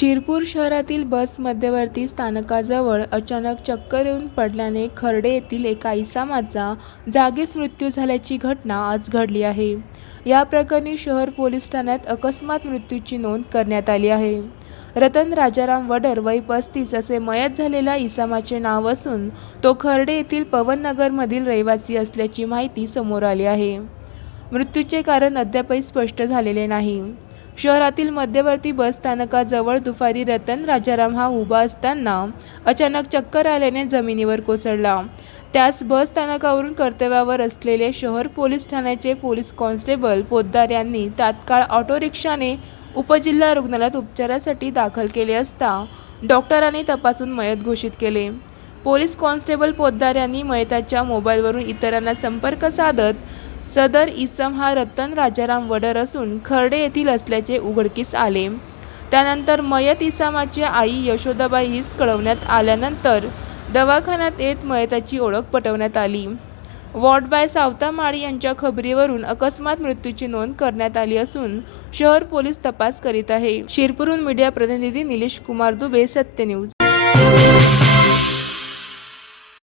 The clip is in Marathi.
शिरपूर शहरातील बस मध्यवर्ती स्थानकाजवळ अचानक चक्कर येऊन पडल्याने खर्डे येथील एका इसामाचा जागीच मृत्यू झाल्याची घटना आज घडली आहे. या प्रकरणी शहर पोलीस ठाण्यात अकस्मात मृत्यूची नोंद करण्यात आली आहे. रतन राजाराम वडर वय पस्तीस असे मयत झालेल्या इसामाचे नाव असून तो खर्डे येथील पवननगरमधील रहिवासी असल्याची माहिती समोर आली आहे. मृत्यूचे कारण अद्यापही स्पष्ट झालेले नाही. शहरातील मध्यवर्ती बस स्थानकाजवळ दुपारी रतन राजाराम हा उभा असताना अचानक चक्कर आल्याने जमिनीवर कोसळला. त्यास बस स्थानकावरून कर्तव्यावर असलेले शहर पोलीस ठाण्याचे पोलीस कॉन्स्टेबल पोद्दार यांनी तात्काळ ऑटो रिक्षाने उपजिल्हा रुग्णालयात उपचारासाठी दाखल केले असता डॉक्टरांनी तपासून मयत घोषित केले. पोलीस कॉन्स्टेबल पोद्दार यांनी मयताच्या मोबाईलवरून इतरांना संपर्क साधत सदर इसम हा रतन राजाराम वडर असून खर्डे येथील असल्याचे उघडकीस आले. त्यानंतर मयत इसामाची आई यशोदाबाई हीच कळवण्यात आल्यानंतर दवाखान्यात येत मयताची ओळख पटवण्यात आली. वॉर्ड बाय सावता माळी यांच्या खबरीवरून अकस्मात मृत्यूची नोंद करण्यात आली असून शहर पोलीस तपास करीत आहे. शिरपूरहून मीडिया प्रतिनिधी निलेश कुमार दुबे सत्य न्यूज.